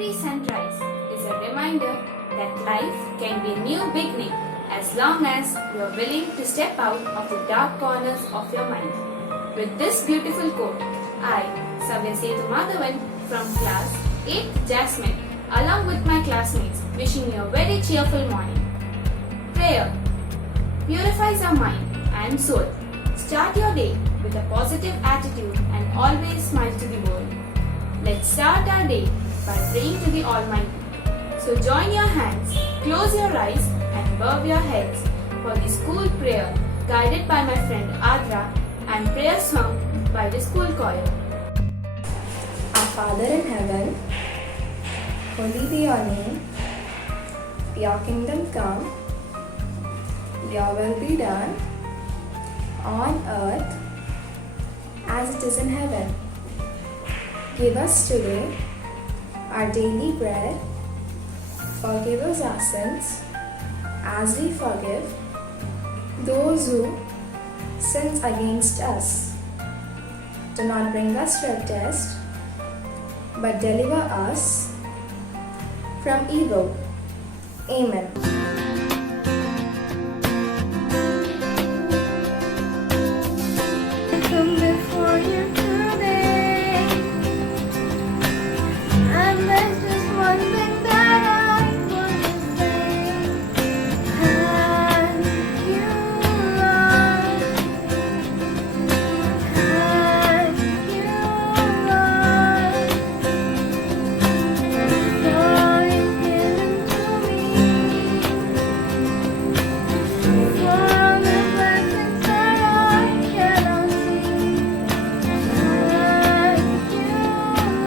Every sunrise is a reminder that life can be a new beginning as long as you are willing to step out of the dark corners of your mind. With this beautiful quote, I, Savya Sethu Madhavan from class 8th Jasmine, along with my classmates, wishing you a very cheerful morning. Prayer purifies our mind and soul. Start your day with a positive attitude and always smile to the world. Let's start our day by praying to the Almighty. So join your hands, close your eyes and bow your heads for the school prayer guided by my friend Adra and prayer sung by the school choir. Our Father in heaven, holy be your name. Your kingdom come, your will be done on earth as it is in heaven. Give us today our daily bread. Forgive us our sins as we forgive those who sin against us. Do not bring us to a test, but deliver us from evil. Amen. Come before you today, and there's just one thing that I want to say. Thank you, Lord. Thank you, Lord, for you've given to me, for the blessings that I cannot see. Thank you, Lord. Thank you, Lord.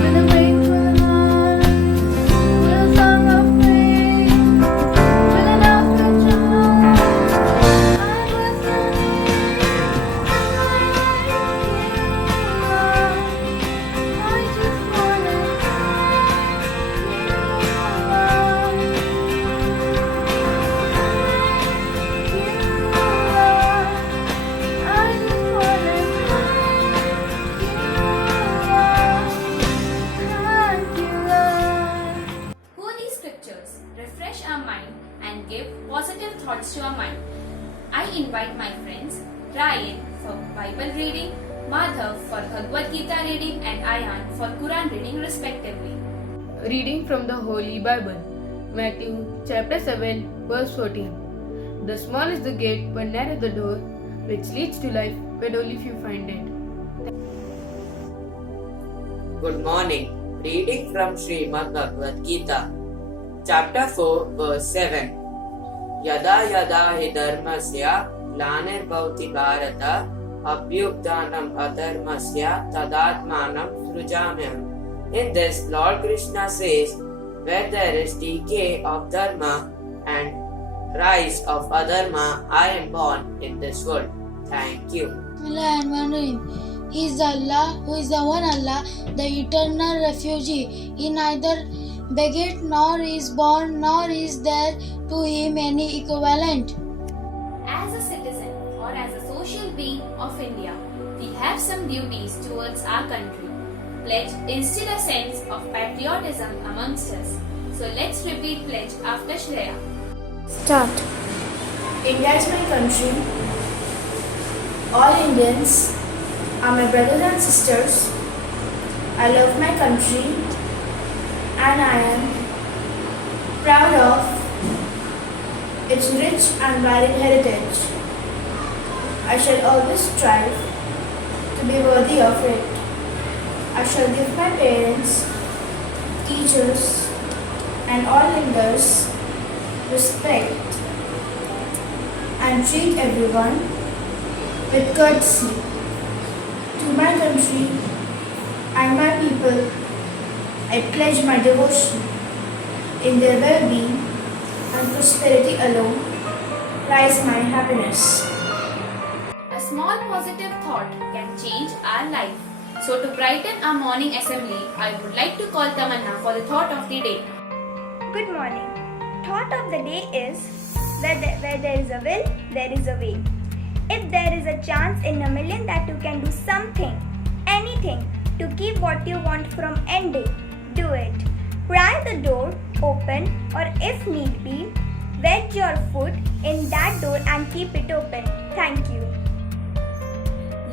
With a grateful heart, with a song of praise, with an outstretched arm, I bless your name. I just wanna thank you, Lord. Thank you, Lord. I just wanna thank you, Lord. Holy scriptures refresh our mind and give positive thoughts to our mind. I invite my friends Ryan for Bible reading, Madhav for Bhagavad Gita reading, and Ayan for Quran reading respectively. Reading from the Holy Bible, Matthew chapter 7, verse 14. The small is the gate, but narrow the door, which leads to life, but only few find it. Good morning. Reading from Srimad Bhagavad Gita, chapter 4, verse 7. Yada yada hi dharmasya glanirvauti bharata abhyukthanam adharmasya tadatmanam srujamyam. In this, Lord Krishna says, where there is decay of dharma and rise of adharma, I am born in this world. Thank you. Bismillahirrahmanirrahim. He is Allah, who is the one Allah, the eternal refugee. He neither beget nor is born, nor is there to him any equivalent. As a citizen or as a social being of India, we have some duties towards our country. Pledge instill a sense of patriotism amongst us. So let's repeat pledge after Shreya. Start. India is my country. All Indians are my brothers and sisters. I love my country and I am proud of its rich and varied heritage. I shall always strive to be worthy of it. I shall give my parents, teachers, and all elders respect and treat everyone with courtesy. To my country and my people, I pledge my devotion. In their well-being and prosperity alone lies my happiness. A small positive thought can change our life. So to brighten our morning assembly, I would like to call Tamanna for the thought of the day. Good morning. Thought of the day is Where there is a will, there is a way. If there is a chance in a million that you can do something, anything, to keep what you want from ending, do it. Pry the door open, or if need be, wedge your foot in that door and keep it open. Thank you.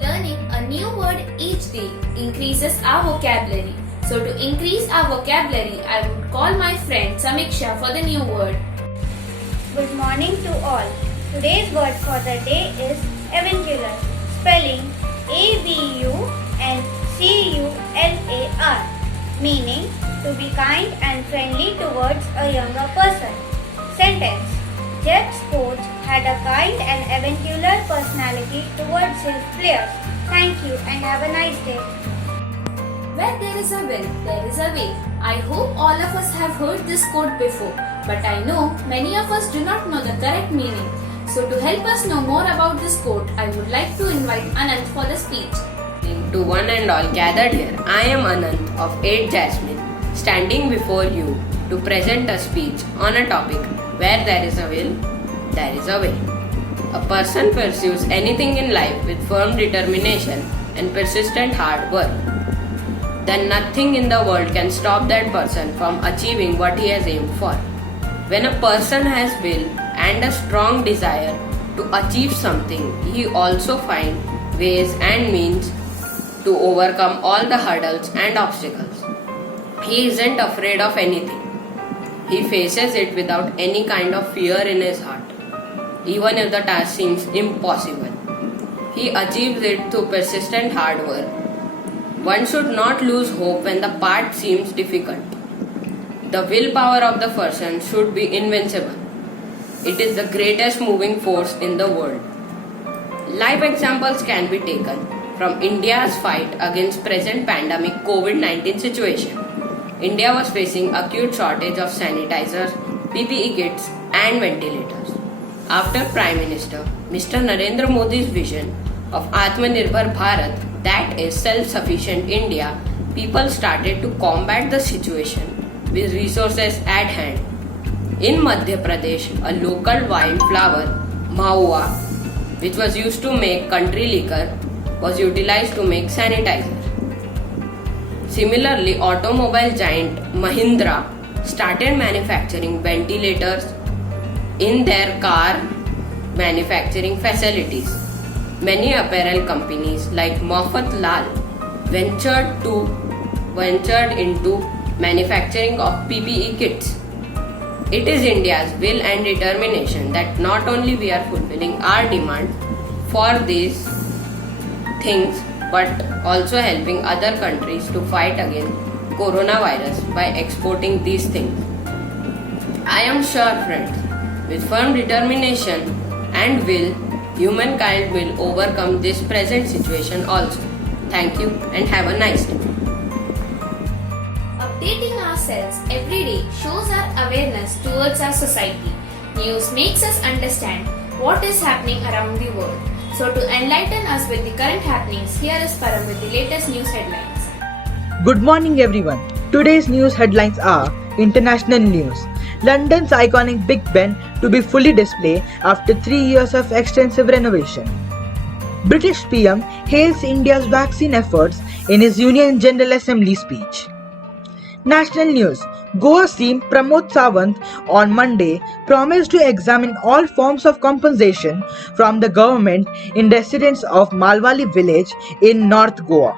Learning a new word each day increases our vocabulary. So to increase our vocabulary, I would call my friend Samiksha for the new word. Good morning to all. Today's word for the day is avuncular. Spelling AVUNCULAR. Meaning to be kind and friendly towards a younger person. Sentence. Jeff's coach had a kind and avuncular personality towards his players. Thank you and have a nice day. Where there is a will, there is a way. I hope all of us have heard this quote before, but I know many of us do not know the correct meaning. So to help us know more about this quote, I would like to invite Anant for the speech. To one and all gathered here, I am Anant of 8 Jasmine, standing before you to present a speech on a topic where there is a will, there is a way. A person pursues anything in life with firm determination and persistent hard work. Then nothing in the world can stop that person from achieving what he has aimed for. When a person has will and a strong desire to achieve something, he also finds ways and means to overcome all the hurdles and obstacles. He isn't afraid of anything. He faces it without any kind of fear in his heart, even if the task seems impossible. He achieves it through persistent hard work. One should not lose hope when the path seems difficult. The willpower of the person should be invincible. It is the greatest moving force in the world. Live examples can be taken from India's fight against present pandemic COVID-19 situation. India was facing acute shortage of sanitizers, PPE kits and ventilators. After Prime Minister Mr. Narendra Modi's vision of Atmanirbhar Bharat, that is self-sufficient India, people started to combat the situation with resources at hand. In Madhya Pradesh, a local wildflower, Mahua, which was used to make country liquor, was utilized to make sanitizer. Similarly, automobile giant Mahindra started manufacturing ventilators in their car manufacturing facilities. Many apparel companies like Mafatlalal ventured into manufacturing of PPE kits. It is India's will and determination that not only we are fulfilling our demand for these things but also helping other countries to fight against coronavirus by exporting these things. I am sure, friends, with firm determination and will, humankind will overcome this present situation also. Thank you and have a nice day. Updating ourselves every day shows our awareness towards our society. News makes us understand what is happening around the world. So to enlighten us with the current happenings, here is Param with the latest news headlines. Good morning everyone. Today's news headlines are international news. London's iconic Big Ben to be fully displayed after 3 years of extensive renovation. British PM hails India's vaccine efforts in his Union General Assembly speech. National news. Goa CM Pramod Sawant on Monday promised to examine all forms of compensation from the government in residents of Malwali village in North Goa,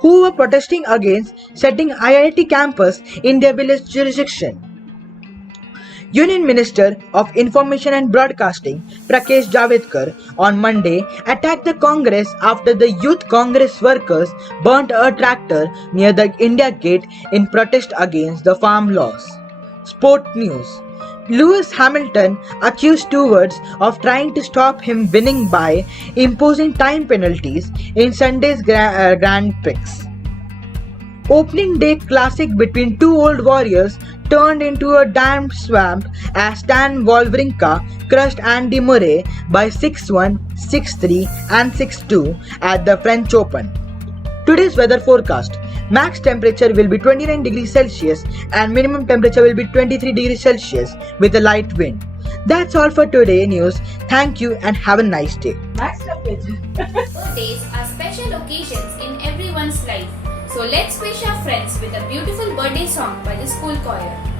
who were protesting against setting IIT campus in their village jurisdiction. Union Minister of Information and Broadcasting Prakash Javadekar on Monday attacked the Congress after the Youth Congress workers burnt a tractor near the India Gate in protest against the farm laws. Sport news. Lewis Hamilton accused stewards of trying to stop him winning by imposing time penalties in Sunday's Grand Prix. Opening day classic between two old warriors turned into a damn swamp as Stan Wawrinka crushed Andy Murray by 6-1, 6-3 and 6-2 at the French Open. Today's weather forecast. Max temperature will be 29 degrees Celsius and minimum temperature will be 23 degrees Celsius with a light wind. That's all for today news. Thank you and have a nice day. Birthdays are special occasions in everyone's life. So let's wish our friends with a beautiful birthday song by the school choir.